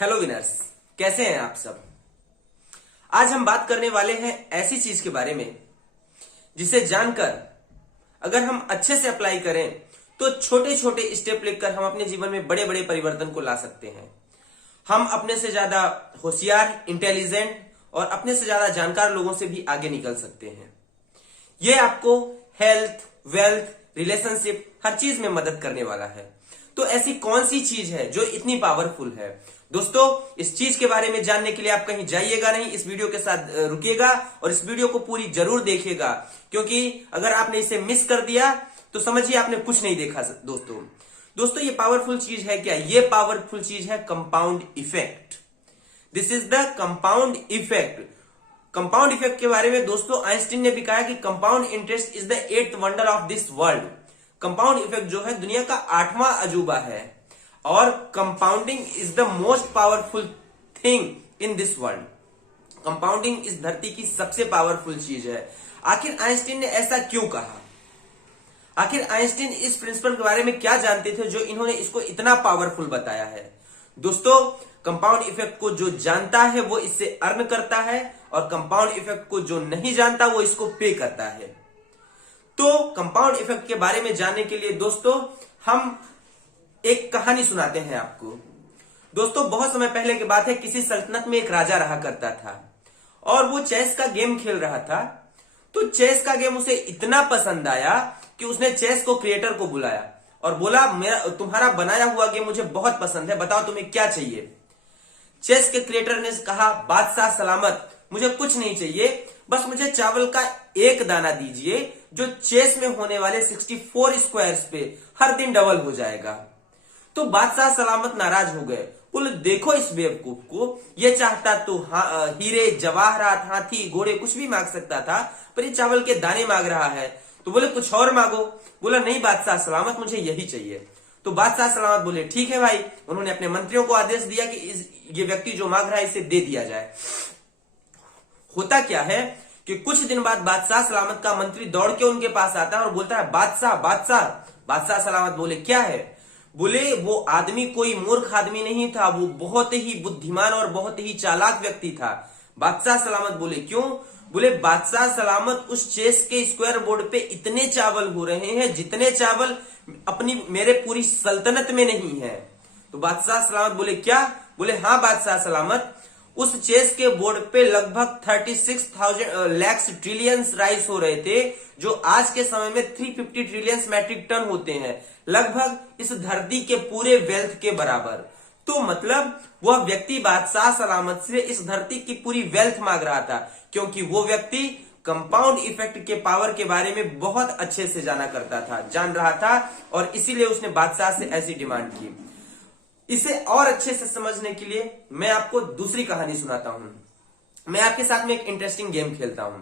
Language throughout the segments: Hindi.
हेलो विनर्स, कैसे हैं आप सब। आज हम बात करने वाले हैं ऐसी चीज के बारे में जिसे जानकर अगर हम अच्छे से अप्लाई करें तो छोटे छोटे स्टेप लेकर हम अपने जीवन में बड़े बड़े परिवर्तन को ला सकते हैं। हम अपने से ज्यादा होशियार, इंटेलिजेंट और अपने से ज्यादा जानकार लोगों से भी आगे निकल सकते हैं। ये आपको हेल्थ, वेल्थ, रिलेशनशिप हर चीज में मदद करने वाला है। तो ऐसी कौन सी चीज है जो इतनी पावरफुल है? दोस्तों, इस चीज के बारे में जानने के लिए आप कहीं जाइएगा नहीं, इस वीडियो के साथ रुकिएगा और इस वीडियो को पूरी जरूर देखिएगा, क्योंकि अगर आपने इसे मिस कर दिया तो समझिए आपने कुछ नहीं देखा। दोस्तों ये पावरफुल चीज है क्या? ये पावरफुल चीज है compound effect. This is the compound effect. Compound effect के बारे में दोस्तों आइंस्टीन ने भी कहा कि compound interest is the 8th wonder of this world. Compound effect जो है दुनिया का 8वां अजूबा है और compounding is the most powerful thing in this world. Compounding इस धरती की सबसे पावरफुल चीज है। आखिर आइंस्टीन ने ऐसा क्यों कहा? आखिर आइंस्टीन इस प्रिंसिपल के बारे में क्या जानते थे जो इन्होंने इसको इतना पावरफुल बताया है? दोस्तों, कंपाउंड इफेक्ट को जो जानता है वो इससे अर्न करता है और कंपाउंड इफेक्ट को जो नहीं जानता वो इसको पे करता है। तो कंपाउंड इफेक्ट के बारे में जानने के लिए दोस्तों हम एक कहानी सुनाते हैं आपको। दोस्तों, बहुत समय पहले की बात है, किसी सल्तनत में एक राजा रहा करता था और वो चेस का गेम खेल रहा था। तो चेस का गेम उसे इतना पसंद आया कि उसने चेस को क्रिएटर को बुलाया और बोला, मेरा तुम्हारा बनाया हुआ गेम मुझे बहुत पसंद है, बताओ तुम्हें क्या चाहिए। चेस के क्रिएटर ने कहा, बादशाह सलामत, मुझे कुछ नहीं चाहिए, बस मुझे चावल का एक दाना दीजिए जो चेस में होने वाले 64 स्क्वायर्स पे हर दिन डबल हो जाएगा। तो बादशाह सलामत नाराज हो गए, बोले देखो इस बेवकूफ को, ये चाहता तो हीरे, जवाहरात, हाथी, घोड़े कुछ भी मांग सकता था, पर ये चावल के दाने मांग रहा है। तो बोले कुछ और मांगो। बोला नहीं बादशाह सलामत, मुझे यही चाहिए। तो बादशाह सलामत बोले ठीक है भाई। उन्होंने अपने मंत्रियों को आदेश दिया कि ये व्यक्ति जो मांग रहा है इसे दे दिया जाए। होता क्या है कि कुछ दिन बाद बादशाह सलामत का मंत्री दौड़ के उनके पास आता है और बोलता है, बादशाह बादशाह। बादशाह सलामत बोले क्या है? बोले वो आदमी कोई मूर्ख आदमी नहीं था, वो बहुत ही बुद्धिमान और बहुत ही चालाक व्यक्ति था। बादशाह सलामत बोले क्यों? बोले बादशाह सलामत, उस चेस के स्क्वायर बोर्ड पे इतने चावल हो रहे हैं जितने चावल अपनी मेरे पूरी सल्तनत में नहीं है। तो बादशाह सलामत बोले क्या? बोले हाँ बादशाह सलामत, उस चेस के बोर्ड पे लगभग 36,000 लाख ट्रिलियन राइस हो रहे थे, जो आज के समय में 350 ट्रिलियन मैट्रिक टन होते हैं, लगभग इस धरती के पूरे वेल्थ के बराबर। तो मतलब वह व्यक्ति बादशाह सलामत से इस धरती की पूरी वेल्थ मांग रहा था, क्योंकि वो व्यक्ति कंपाउंड इफेक्ट के पावर के बारे में बहुत अच्छे से जान रहा था और इसीलिए उसने बादशाह से ऐसी डिमांड की। इसे और अच्छे से समझने के लिए मैं आपको दूसरी कहानी सुनाता हूं। मैं आपके साथ में एक इंटरेस्टिंग गेम खेलता हूं।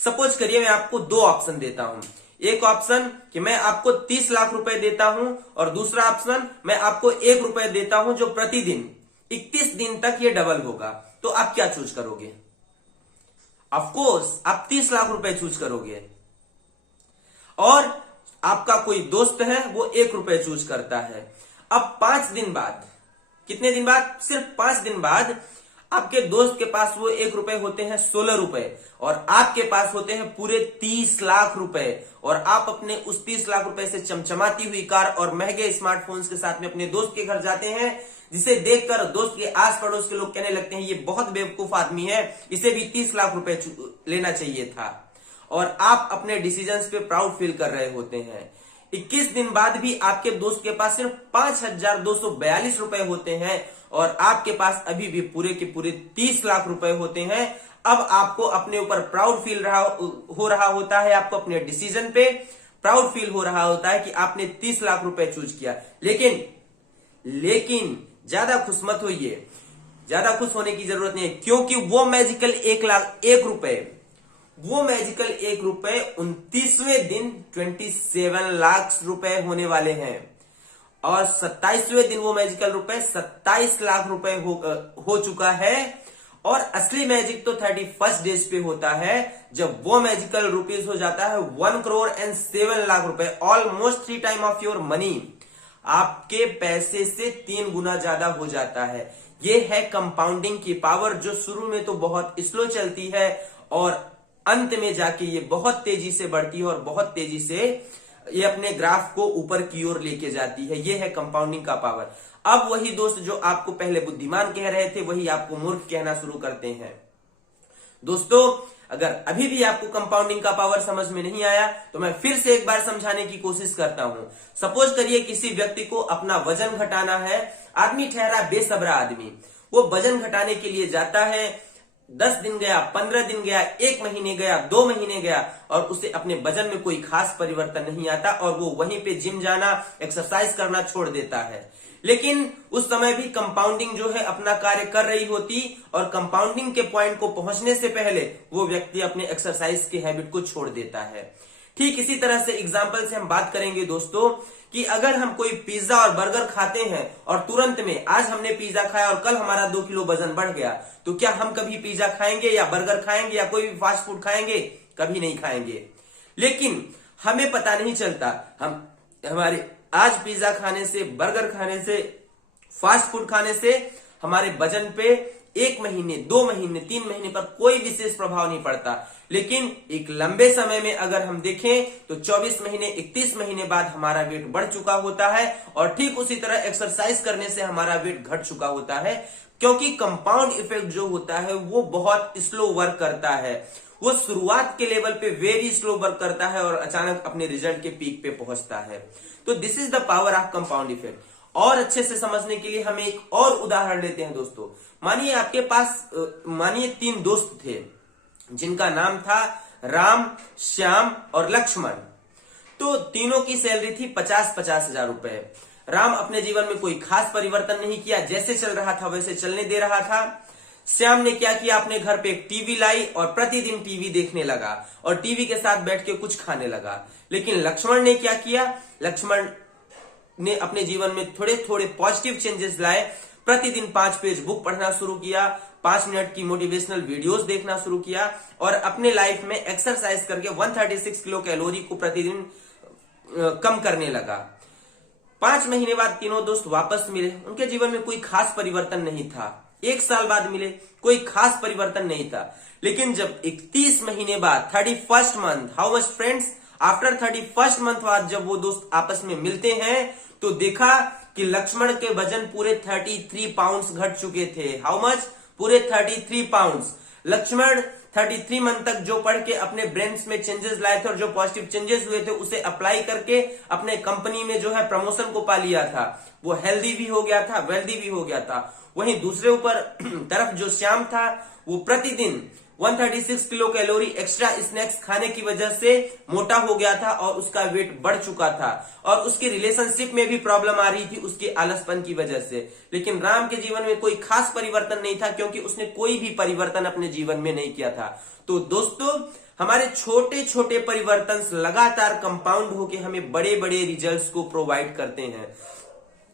सपोज करिए मैं आपको दो ऑप्शन देता हूं। एक ऑप्शन कि मैं आपको 30 लाख रुपए देता हूं और दूसरा ऑप्शन मैं आपको 1 रुपए देता हूं जो प्रतिदिन 31 दिन तक ये डबल होगा। तो आप क्या चूज करोगे? ऑफ कोर्स आप 30 लाख रुपए चूज करोगे। और आपका कोई दोस्त है वो 1 रुपए चूज करता है। अब 5 दिन बाद, कितने दिन बाद? सिर्फ 5 दिन बाद आपके दोस्त के पास वो 1 रुपए होते हैं 16 रुपए और आपके पास होते हैं पूरे 30 लाख रुपए। और आप अपने उस 30 लाख रुपए से चमचमाती हुई कार और महंगे स्मार्टफोन्स के साथ में अपने दोस्त के घर जाते हैं, जिसे देखकर दोस्त के आस पड़ोस के लोग कहने लगते हैं ये बहुत बेवकूफ आदमी है, इसे भी 30 लाख रुपए लेना चाहिए था। और आप अपने डिसीजन पे प्राउड फील कर रहे होते हैं। 21 दिन बाद भी आपके दोस्त के पास सिर्फ 5,242 रुपए होते हैं और आपके पास अभी भी पूरे के पूरे 30 लाख रुपए होते हैं। अब आपको अपने ऊपर प्राउड फील हो रहा होता है, आपको अपने डिसीजन पे प्राउड फील हो रहा होता है कि आपने 30 लाख रुपए चूज किया। लेकिन ज्यादा खुश मत होइए, ज्यादा खुश होने की जरूरत नहीं है, क्योंकि वो मैजिकल 1 रुपए, वो मैजिकल 1 रुपए 29वें दिन 27 लाख रुपए होने वाले हैं और 27वें दिन वो मैजिकल रुपए 27 लाख रुपए हो चुका है। और असली मैजिक तो 31st डेज पे होता है, जब वो मैजिकल रुपीज हो जाता है 1 करोड़ एंड 7 लाख रुपए, almost 3 time of your money. आपके पैसे से 3 गुना ज्यादा हो जाता है। ये है कंपाउंडिंग की पावर, जो शुरू में तो बहुत स्लो चलती है और अंत में जाके ये बहुत तेजी से बढ़ती है और बहुत तेजी से ये अपने ग्राफ को ऊपर की ओर लेके जाती है। ये है कंपाउंडिंग का पावर। अब वही दोस्त जो आपको पहले बुद्धिमान कह रहे थे, वही आपको मूर्ख कहना शुरू करते हैं। दोस्तों, अगर अभी भी आपको कंपाउंडिंग का पावर समझ में नहीं आया तो मैं फिर से एक बार समझाने की कोशिश करता हूं। सपोज करिए किसी व्यक्ति को अपना वजन घटाना है। आदमी ठहरा बेसब्रा आदमी, वो वजन घटाने के लिए जाता है। 10 दिन गया, 15 दिन गया, 1 महीने गया, 2 महीने गया और उसे अपने वजन में कोई खास परिवर्तन नहीं आता और वो वहीं पे जिम जाना, एक्सरसाइज करना छोड़ देता है। लेकिन उस समय भी कंपाउंडिंग जो है अपना कार्य कर रही होती और कंपाउंडिंग के पॉइंट को पहुंचने से पहले वो व्यक्ति अपने एक्सरसाइज की हैबिट को छोड़ देता है। ठीक इसी तरह से एग्जाम्पल से हम बात करेंगे दोस्तों कि अगर हम कोई पिज्जा और बर्गर खाते हैं और तुरंत में आज हमने पिज्जा खाया और कल हमारा 2 किलो वजन बढ़ गया, तो क्या हम कभी पिज्जा खाएंगे या बर्गर खाएंगे या कोई भी फास्ट फूड खाएंगे? कभी नहीं खाएंगे। लेकिन हमें पता नहीं चलता, हमारे आज पिज्जा खाने से, बर्गर खाने से, फास्ट फूड खाने से हमारे वजन पे 1 महीने, 2 महीने, 3 महीने पर कोई विशेष प्रभाव नहीं पड़ता। लेकिन एक लंबे समय में अगर हम देखें तो 24 महीने, 31 महीने बाद हमारा वेट बढ़ चुका होता है और ठीक उसी तरह एक्सरसाइज करने से हमारा वेट घट चुका होता है, क्योंकि कंपाउंड इफेक्ट जो होता है वो बहुत स्लो वर्क करता है। वो शुरुआत के लेवल पे वेरी स्लो वर्क करता है और अचानक अपने रिजल्ट के पीक पे पहुंचता है। तो this is the power of compound effect. और अच्छे से समझने के लिए हमें एक और उदाहरण लेते हैं दोस्तों। मानिए आपके पास 3 दोस्त थे जिनका नाम था राम, श्याम और लक्ष्मण। तो तीनों की सैलरी थी 50-50 हजार रुपए। राम अपने जीवन में कोई खास परिवर्तन नहीं किया, जैसे चल रहा था वैसे चलने दे रहा था। श्याम ने क्या किया, अपने घर पे एक टीवी लाई और प्रतिदिन टीवी देखने लगा और टीवी के साथ बैठ के कुछ खाने लगा। लेकिन लक्ष्मण ने क्या किया, लक्ष्मण ने अपने जीवन में थोड़े थोड़े पॉजिटिव चेंजेस लाए। प्रतिदिन 5 पेज बुक पढ़ना शुरू किया, 5 मिनट की मोटिवेशनल वीडियोस देखना शुरू किया और अपने लाइफ में एक्सरसाइज करके 136 किलो कैलोरी को प्रतिदिन कम करने लगा। 5 महीने बाद तीनों दोस्त वापस मिले। उनके जीवन में कोई खास परिवर्तन नहीं था। 1 साल बाद मिले, कोई खास परिवर्तन नहीं था। लेकिन जब 31 महीने बाद 31st month, how much friends, after 31st month बाद जब वो दोस्त आपस में मिलते हैं तो देखा कि लक्ष्मण के वजन पूरे 33 पाउंड्स घट चुके थे। हाउ मच, पूरे 33 पाउंड्स। लक्ष्मण 33 मंथ तक जो पढ़ के अपने ब्रेन्स में चेंजेस लाए थे और जो पॉजिटिव चेंजेस हुए थे उसे अप्लाई करके अपने कंपनी में जो है प्रमोशन को पा लिया था। वो हेल्दी भी हो गया था, वेल्दी भी हो गया था। वहीं दूसरे ऊपर तरफ जो श्याम था वो प्रतिदिन 136 किलो कैलोरी एक्स्ट्रा स्नैक्स खाने की वजह से मोटा हो गया था और उसका वेट बढ़ चुका था और उसकी रिलेशनशिप में भी प्रॉब्लम आ रही थी उसके आलसपन की वजह से। लेकिन राम के जीवन में कोई खास परिवर्तन नहीं था, क्योंकि उसने कोई भी परिवर्तन अपने जीवन में नहीं किया था। तो दोस्तों, हमारे छोटे छोटे परिवर्तन लगातार कंपाउंड होकर हमें बड़े बड़े रिजल्ट्स को प्रोवाइड करते हैं।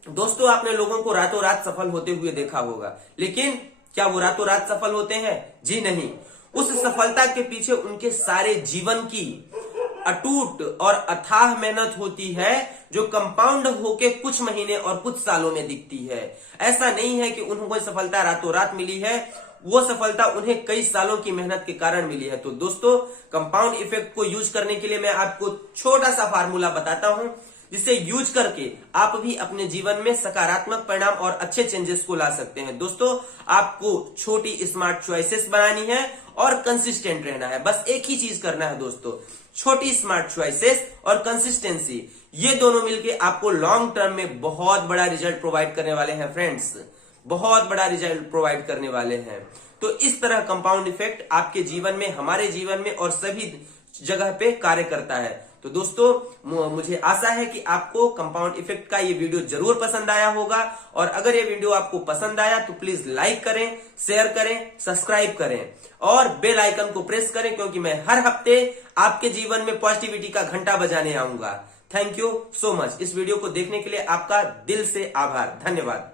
दोस्तों, आपने लोगों को रातों रात सफल होते हुए देखा होगा, लेकिन क्या वो रातों रात सफल होते हैं? जी नहीं। उस सफलता के पीछे उनके सारे जीवन की अटूट और अथाह मेहनत होती है, जो कंपाउंड होके कुछ महीने और कुछ सालों में दिखती है। ऐसा नहीं है कि उनको सफलता रातों रात मिली है, वो सफलता उन्हें कई सालों की मेहनत के कारण मिली है। तो दोस्तों, कंपाउंड इफेक्ट को यूज करने के लिए मैं आपको छोटा सा फार्मूला बताता हूं, जिसे यूज करके आप भी अपने जीवन में सकारात्मक परिणाम और अच्छे चेंजेस को ला सकते हैं। दोस्तों, आपको छोटी स्मार्ट चॉइसेस बनानी है और कंसिस्टेंट रहना है। बस एक ही चीज करना है दोस्तों, छोटी स्मार्ट चॉइसेस और कंसिस्टेंसी, ये दोनों मिलके आपको लॉन्ग टर्म में बहुत बड़ा रिजल्ट प्रोवाइड करने वाले हैं फ्रेंड्स, बहुत बड़ा रिजल्ट प्रोवाइड करने वाले हैं। तो इस तरह कंपाउंड इफेक्ट आपके जीवन में, हमारे जीवन में और सभी जगह पे कार्य करता है। तो दोस्तों, मुझे आशा है कि आपको कंपाउंड इफेक्ट का ये वीडियो जरूर पसंद आया होगा और अगर ये वीडियो आपको पसंद आया तो प्लीज लाइक करें, शेयर करें, सब्सक्राइब करें और बेल आइकन को प्रेस करें, क्योंकि मैं हर हफ्ते आपके जीवन में पॉजिटिविटी का घंटा बजाने आऊंगा। Thank you so much. इस वीडियो को देखने के लिए आपका दिल से आभार, धन्यवाद।